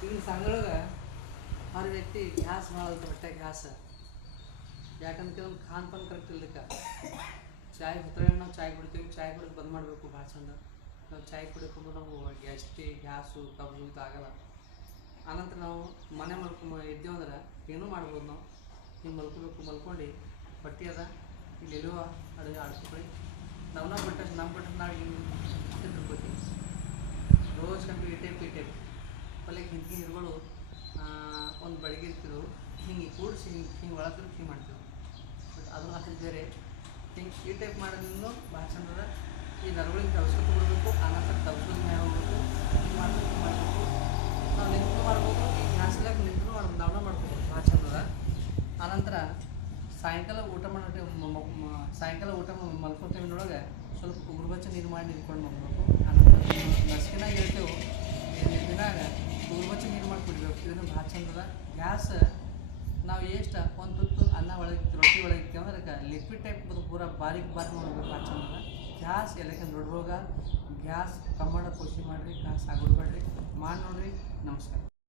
ಈಗಿನ ಸಂಘದೊಳಗೆ ಹರ್ ವ್ಯಕ್ತಿ ಗ್ಯಾಸ್ ಮಾಡೋದು ಹೊಟ್ಟೆ ಗ್ಯಾಸ್ ಯಾಕಂದ್ರೆ ನಮ್ಮ ಖಾನ್ ಪಾನ್ ಕರೆಕ್ಟ್ ಇಲ್ಲದಕ್ಕೆ ಚಾಯ್ ಹೊತ್ತರೆ ನಾವು ಚಾಯ್ ಕುಡಿತೀವಿ ಚಾಯ್ ಕುಡಿದು ಬಂದ್ ಮಾಡಬೇಕು ಭಾಳ ಚಂದ ನಾವು ಚಾಯ್ ಕುಡಿಯೋಕೊಂಡು ನಾವು ಗ್ಯಾಸು ಕಬ್ಬು ಇದು ಆಗಲ್ಲ ಆನಂತರ ನಾವು ಮನೆ ಇದ್ದೇವೆ ಅಂದ್ರೆ ಏನೂ ಮಾಡ್ಬೋದು ನಾವು ಹಿಂಗೆ ಮಲ್ಕೋಬೇಕು ಮಲ್ಕೊಂಡು ಬಟ್ಟೆ ಅದ ಇಲ್ಲಿ ಎಲ್ಲಿವ ಅಡುಗೆ ಆಡ್ಸ್ಕೊಳಿ ನಾವು ಬಟ್ಟೆ ನಾವು ಹಿಂಗೆ ತಿಳ್ಕೊತೀವಿ ರೋಜ್ ಕಂಡು ಈ ಟೈಪ್ ಪಲ್ಯಕ್ಕೆ ಹಿಂಗೆ ಹಿಡ್ಗಳು ಒಂದು ಬಡಿಗೆ ಇರ್ತಿದ್ವು ಹಿಂಗೆ ಕೂಡಿಸಿ ಹಿಂಗೆ ಒಳಗೆ ಹಿಂಗೆ ಮಾಡ್ತೀವಿ ಬಟ್ ಅದನ್ನು ಹಾಕಿದ ಬೇರೆ ಹಿಂಗೆ ಈ ಟೈಪ್ ಮಾಡೋದ್ರಿಂದ ಭಾಳ ಚಂದ ಈ ನರಗಳಿಗೆ ತವಸ್ಕೊತ ಬಿಡಬೇಕು ಆನಂತರ ತವಸ್ಕೋದ ಮೇಲೆ ಹೋಗ್ಬೇಕು ಹಿಂಗೆ ಮಾಡಬೇಕು ನಾವು ನಿಂತು ಮಾಡ್ಬೋದು ಈ ಗ್ಯಾಸ್ಲಾಗ ನಿಂತು ಮಾಡ್ಬೋದು ನಾವು ಮಾಡ್ಕೋಬೋದು ಭಾಳ ಚಂದ ಆನಂತರ ಸಾಯಂಕಾಲ ಊಟ ಮಲ್ಕೋ ಟೈಮಿನೊಳಗೆ ಸ್ವಲ್ಪ ಉಗುರು ಬಚ್ಚ ನೀರು ಮಾಡಿ ನಿಂತ್ಕೊಂಡು ಮಲ್ಕೋಬೇಕು ಆನಂತರ ನಸಿಕಿನಾಗ ಹೇಳ್ತೇವೆ ದಿನಾಗ ಉಗುರು ಬಚ್ಚ ನೀರು ಮಾಡಿ ಕುಡಿಬೇಕು ಇದನ್ನು ಭಾಳ ಚಂದದ ಗ್ಯಾಸ್ ನಾವು ಎಷ್ಟು ಒಂದು ತುತ್ತು ಅನ್ನ ಒಳಗೆ ರೊಟ್ಟಿ ಒಳಗೆ ಇರ್ತೀವಿ ಅಂದ್ರೆ ಅದಕ್ಕೆ ಲಿಕ್ವಿಡ್ ಟೈಪ್ ಪೂರ ಬಾರೀಕ್ ಮಾಡ್ಬೇಕು ಭಾಳ ಚಂದದ ಗ್ಯಾಸ್ ಎಲ್ಲಕ್ಕೆ ದೊಡ್ಡ ರೋಗ ಗ್ಯಾಸ್ ಕಮ್ಮಡ ಖುಷಿ ಮಾಡಿರಿ ಗ್ಯಾಸ್ ಆಗೋಡ್ಬೇಡ್ರಿ ಮಾಡಿ ನೋಡಿರಿ ನಮಸ್ಕಾರ.